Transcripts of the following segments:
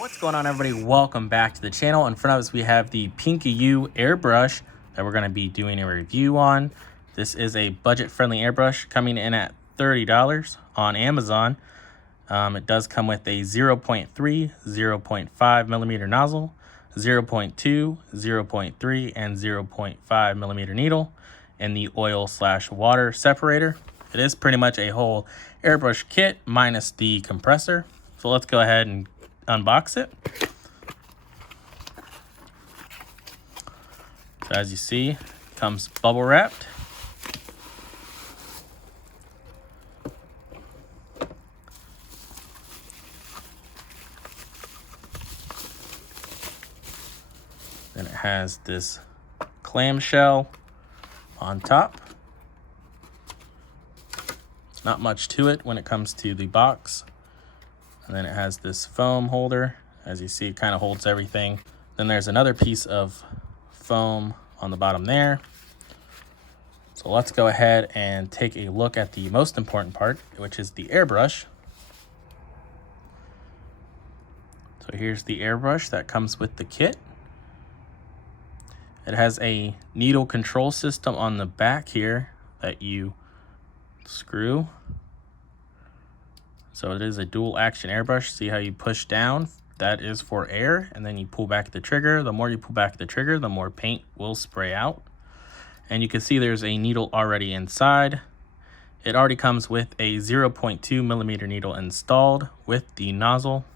What's going on, everybody? Welcome back to the channel. In front of us we have the Good-Pinkiou airbrush that we're going to be doing a review on. This is a budget-friendly airbrush coming in at $30 on Amazon. It does come with a 0.3, 0.5 millimeter nozzle, 0.2, 0.3, and 0.5 millimeter needle, and the oil/water separator. It is pretty much a whole airbrush kit minus the compressor. So let's go ahead and unbox it. So as you see, it comes bubble wrapped. Then it has this clamshell on top. Not much to it when it comes to the box. And then it has this foam holder. As you see, it kind of holds everything. Then there's another piece of foam on the bottom there. So let's go ahead and take a look at the most important part, which is the airbrush. So here's the airbrush that comes with the kit. It has a needle control system on the back here that you screw. So it is a dual action airbrush. See how you push down? That is for air, and then you pull back the trigger. The more you pull back the trigger, the more paint will spray out. And you can see there's a needle already inside. It already comes with a 0.2 millimeter needle installed with the nozzle.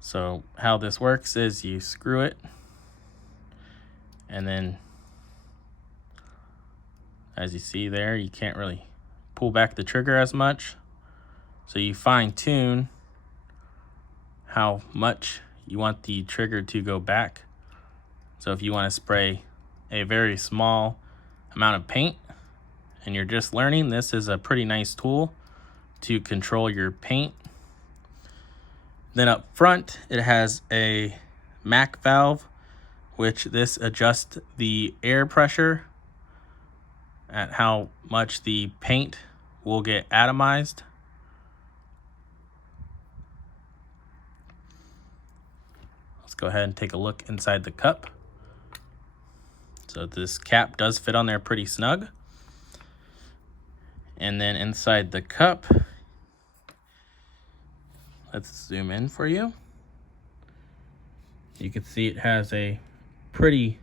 So how this works is you screw it, and then as you see there, you can't really pull back the trigger as much. So you fine tune how much you want the trigger to go back. So if you want to spray a very small amount of paint and you're just learning, this is a pretty nice tool to control your paint. Then up front, it has a MAC valve, which this adjusts the air pressure at how much the paint will get atomized. Let's go ahead and take a look inside the cup. So this cap does fit on there pretty snug. And then inside the cup, let's zoom in for you. You can see it has a pretty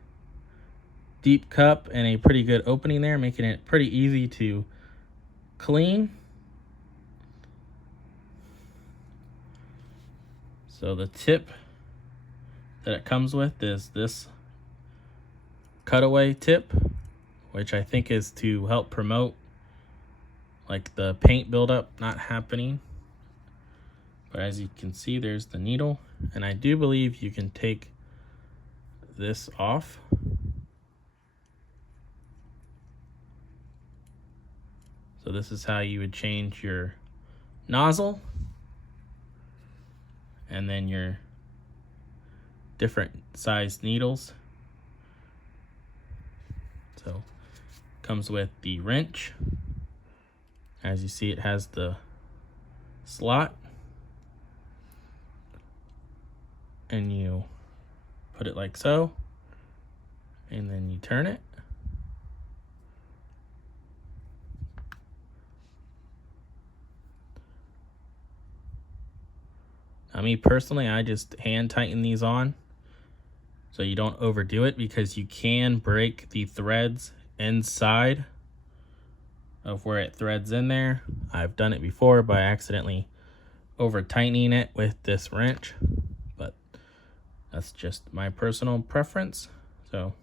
deep cup and a pretty good opening there, making it pretty easy to clean. So the tip that it comes with is this cutaway tip, which I think is to help promote like the paint buildup not happening. But as you can see, there's the needle, and I do believe you can take this off. So this is how you would change your nozzle and then your different sized needles. So comes with the wrench. As you see, it has the slot, and you put it like so, and then you turn it. Now, me personally, I just hand tighten these on so you don't overdo it, because you can break the threads inside of where it threads in there. I've done it before by accidentally over tightening it with this wrench, but that's just my personal preference. So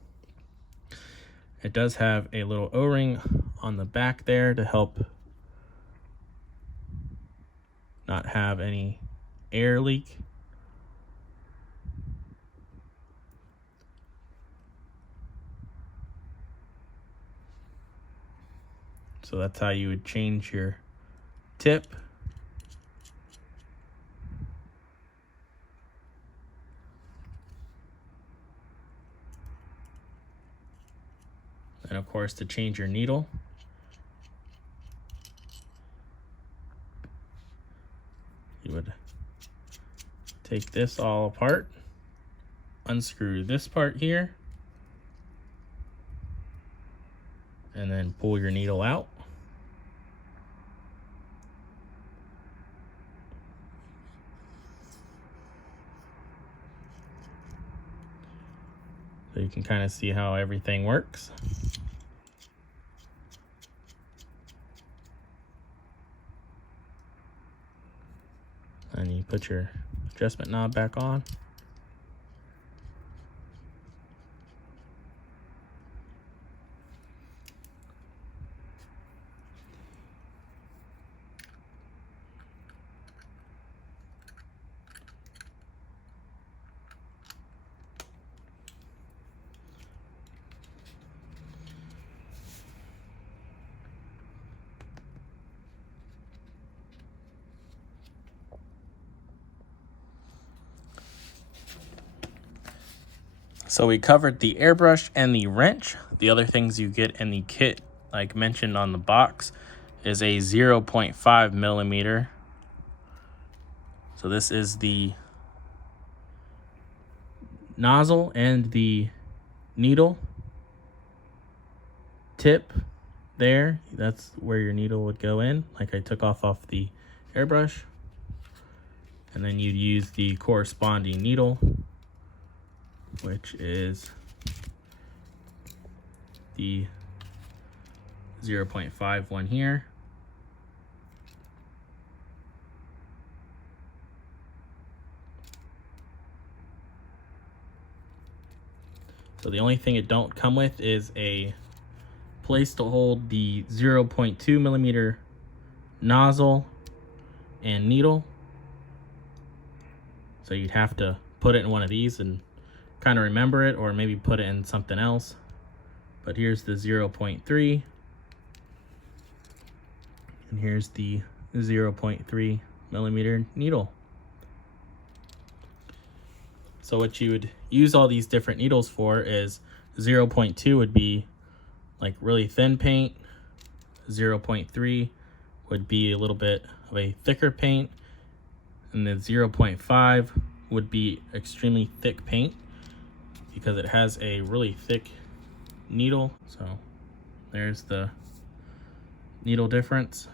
it does have a little O-ring on the back there to help not have any air leak. So that's how you would change your tip. And of course, to change your needle, you take this all apart, unscrew this part here, and then pull your needle out. So you can kind of see how everything works. And you put your adjustment knob back on. So we covered the airbrush and the wrench. The other things you get in the kit, like mentioned on the box, is a 0.5 millimeter. So this is the nozzle and the needle tip there. That's where your needle would go in, like I took off the airbrush. And then you'd use the corresponding needle, which is the 0.5 one here. So the only thing it don't come with is a place to hold the 0.2 millimeter nozzle and needle. So you'd have to put it in one of these and kind of remember it, or maybe put it in something else. But here's the 0.3, and here's the 0.3 millimeter needle. So what you would use all these different needles for is 0.2 would be like really thin paint, 0.3 would be a little bit of a thicker paint, and then 0.5 would be extremely thick paint, because it has a really thick needle. So there's the needle difference.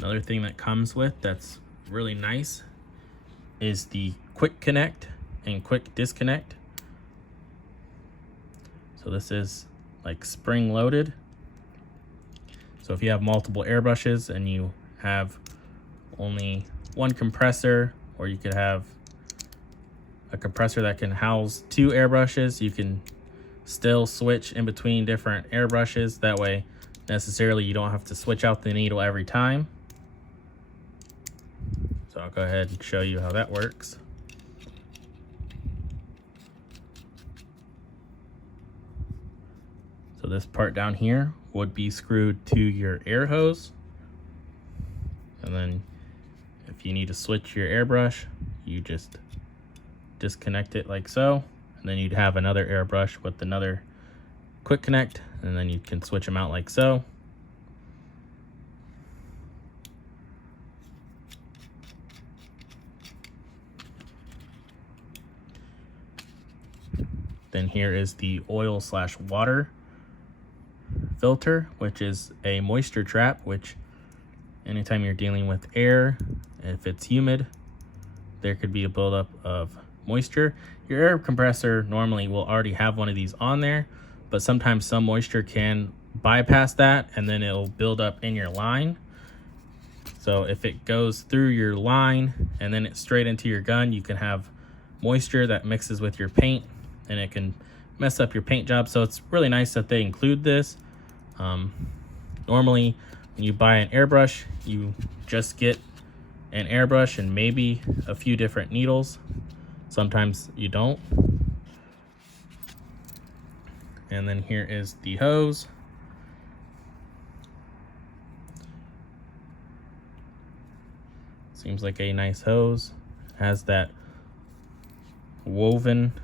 Another thing that comes with that's really nice is the quick connect and quick disconnect. So this is like spring loaded. So if you have multiple airbrushes and you have only one compressor, or you could have a compressor that can house 2 airbrushes, you can still switch in between different airbrushes. That way necessarily you don't have to switch out the needle every time. So I'll go ahead and show you how that works. So this part down here would be screwed to your air hose. And then if you need to switch your airbrush, you just disconnect it like so. And then you'd have another airbrush with another quick connect, and then you can switch them out like so. Then here is the oil/water filter, which is a moisture trap, which anytime you're dealing with air, if it's humid, there could be a buildup of moisture. Your air compressor normally will already have one of these on there, but sometimes some moisture can bypass that, and then it'll build up in your line. So if it goes through your line and then it's straight into your gun, you can have moisture that mixes with your paint, and it can mess up your paint job. So it's really nice that they include this. Normally when you buy an airbrush, you just get an airbrush and maybe a few different needles. Sometimes you don't. And then here is the hose. Seems like a nice hose. Has that woven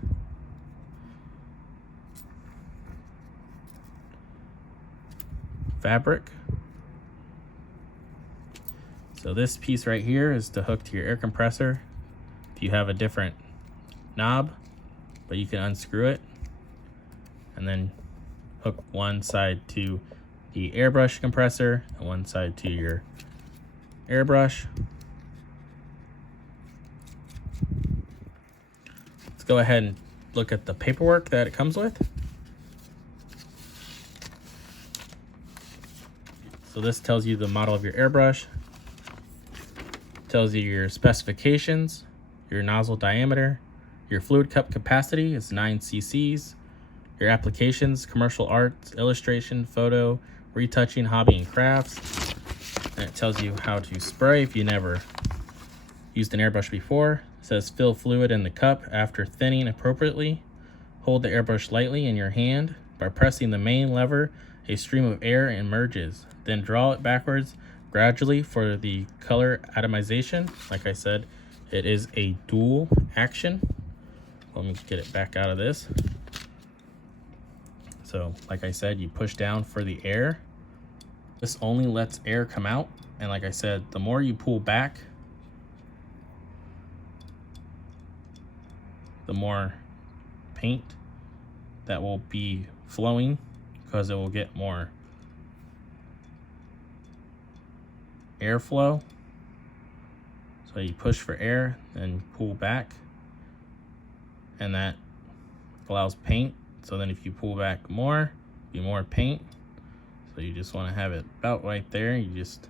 fabric. So this piece right here is to hook to your air compressor. If you have a different knob, but you can unscrew it and then hook one side to the airbrush compressor and one side to your airbrush. Let's go ahead and look at the paperwork that it comes with. So this tells you the model of your airbrush, tells you your specifications, your nozzle diameter, your fluid cup capacity is 9 cc's, your applications, commercial arts, illustration, photo, retouching, hobby, and crafts. And it tells you how to spray if you never used an airbrush before. It says fill fluid in the cup after thinning appropriately. Hold the airbrush lightly in your hand. By pressing the main lever, a stream of air emerges. Then draw it backwards gradually for the color atomization. Like I said, it is a dual action. Let me get it back out of this. So like I said, you push down for the air. This only lets air come out. And like I said, the more you pull back, the more paint that will be flowing, because it will get more airflow. So you push for air and pull back, and that allows paint. So then if you pull back more, be more paint. So you just want to have it about right there. You just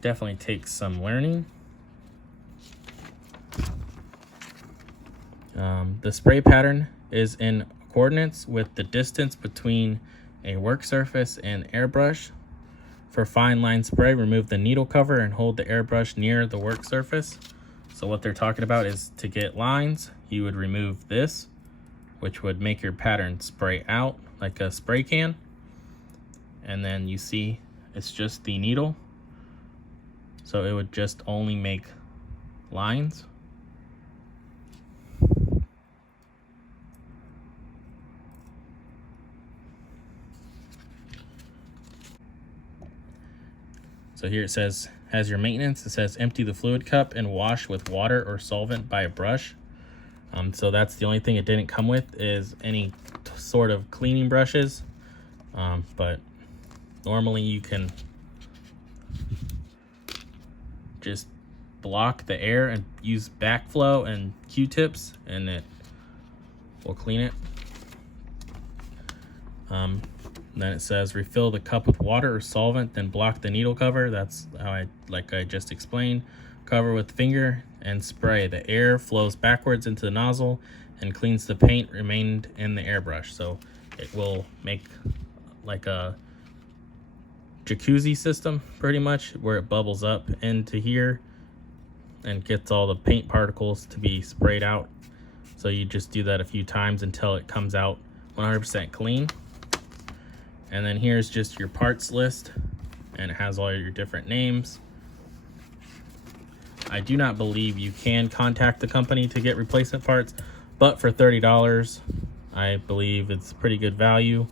definitely takes some learning. The spray pattern is in coordinates with the distance between a work surface and airbrush. For fine line spray, remove the needle cover and hold the airbrush near the work surface. So what they're talking about is to get lines, you would remove this, which would make your pattern spray out like a spray can. And then you see it's just the needle. So it would just only make lines. So here it says, as your maintenance, it says empty the fluid cup and wash with water or solvent by a brush. So that's the only thing it didn't come with, is any sort of cleaning brushes. But normally you can just block the air and use backflow and Q-tips, and it will clean it. Then it says refill the cup with water or solvent, then block the needle cover. That's how like I just explained. Cover with finger and spray. The air flows backwards into the nozzle and cleans the paint remained in the airbrush. So it will make like a jacuzzi system pretty much, where it bubbles up into here and gets all the paint particles to be sprayed out. So you just do that a few times until it comes out 100% clean. And then here's just your parts list, and it has all your different names. I do not believe you can contact the company to get replacement parts, but for $30, I believe it's pretty good value,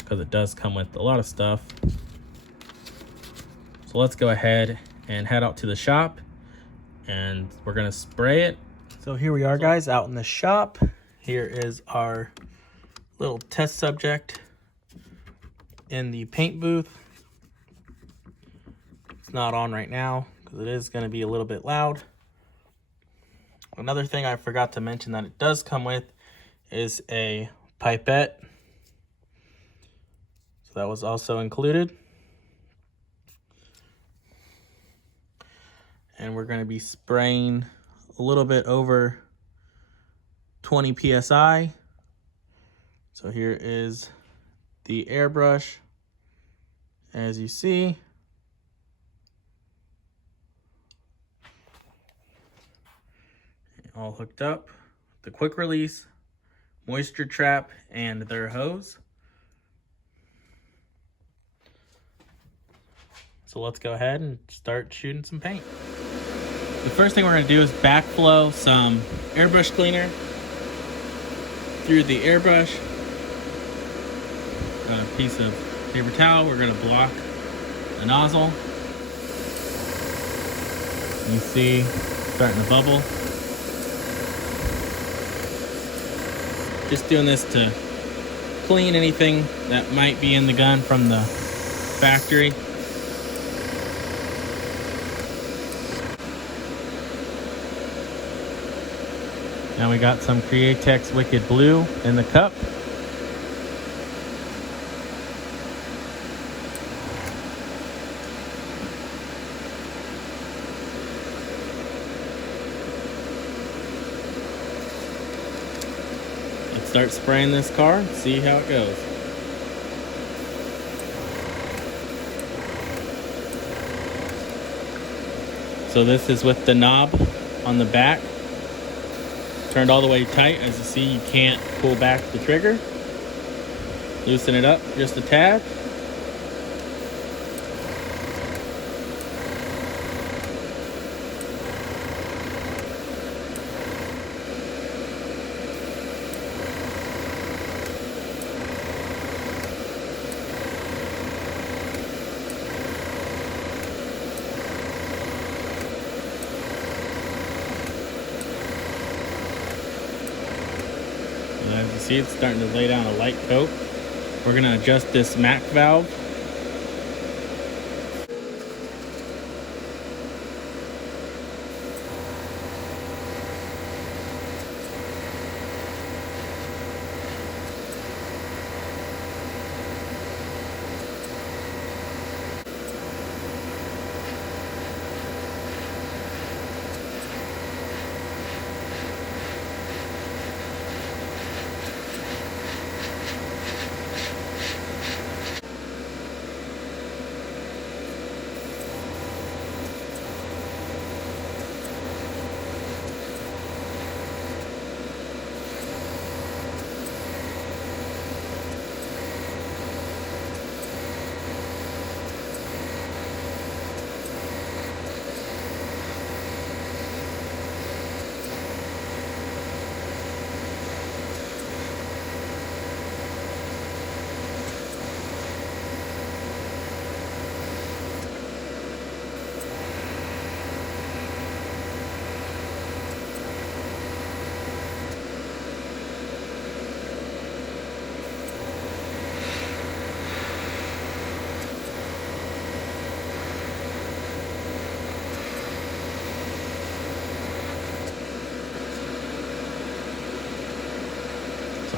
because it does come with a lot of stuff. So let's go ahead and head out to the shop, and we're gonna spray it. So here we are, guys, out in the shop. Here is our little test subject in the paint booth. It's not on right now because it is going to be a little bit loud. Another thing I forgot to mention that it does come with is a pipette. So that was also included. And we're going to be spraying a little bit over 20 PSI. So here is the airbrush, as you see. All hooked up, the quick release, moisture trap, and their hose. So let's go ahead and start shooting some paint. The first thing we're going to do is backflow some airbrush cleaner through the airbrush. Got a piece of paper towel. We're going to block the nozzle. You see starting to bubble. Just doing this to clean anything that might be in the gun from the factory. Now we got some Createx Wicked Blue in the cup. Let's start spraying this car and see how it goes. So this is with the knob on the back turned all the way tight. As you see, you can't pull back the trigger. Loosen it up just a tad. As you see, it's starting to lay down a light coat. We're going to adjust this MAC valve.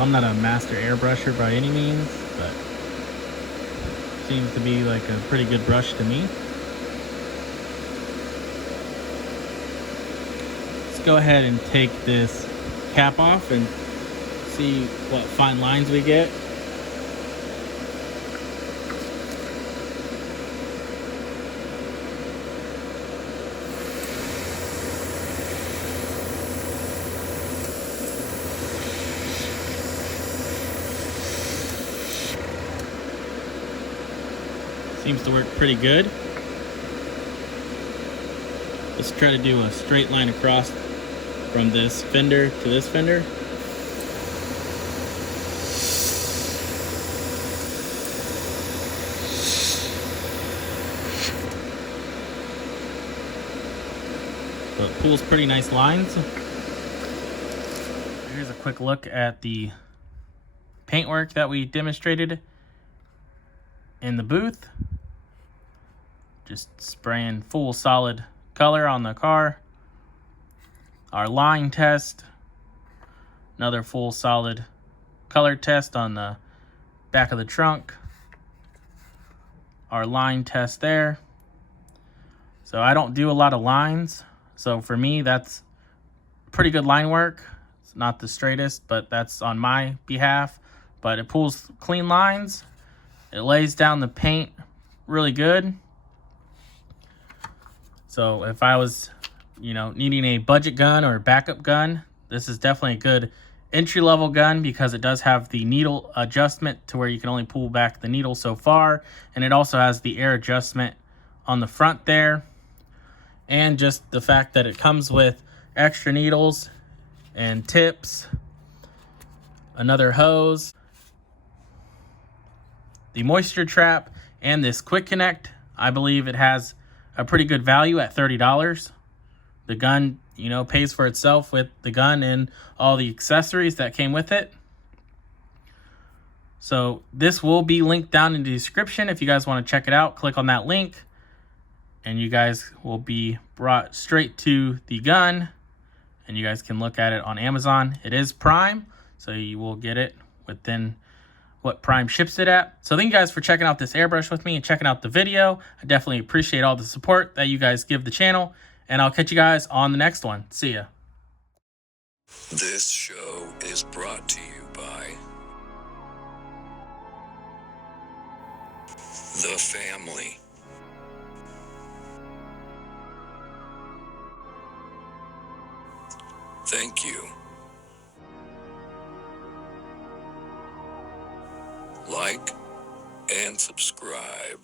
I'm not a master airbrusher by any means, but seems to be like a pretty good brush to me. Let's go ahead and take this cap off and see what fine lines we get. Seems to work pretty good. Let's try to do a straight line across from this fender to this fender. So it pulls pretty nice lines. Here's a quick look at the paintwork that we demonstrated in the booth. Just spraying full solid color on the car. Our line test. Another full solid color test on the back of the trunk. Our line test there. So I don't do a lot of lines. So for me, that's pretty good line work. It's not the straightest, but that's on my behalf. But it pulls clean lines. It lays down the paint really good. So if I was, needing a budget gun or backup gun, this is definitely a good entry-level gun because it does have the needle adjustment to where you can only pull back the needle so far, and it also has the air adjustment on the front there, and just the fact that it comes with extra needles and tips, another hose, the moisture trap, and this quick connect. I believe it has a pretty good value at $30. The gun, you know, pays for itself with the gun and all the accessories that came with it. So this will be linked down in the description. If you guys want to check it out, click on that link and you guys will be brought straight to the gun and you guys can look at it on Amazon. It is Prime, so you will get it within what Prime ships it at. So thank you guys for checking out this airbrush with me and checking out the video. I definitely appreciate all the support that you guys give the channel, and I'll catch you guys on the next one. See ya. This show is brought to you by The Family. Thank you. Like and subscribe.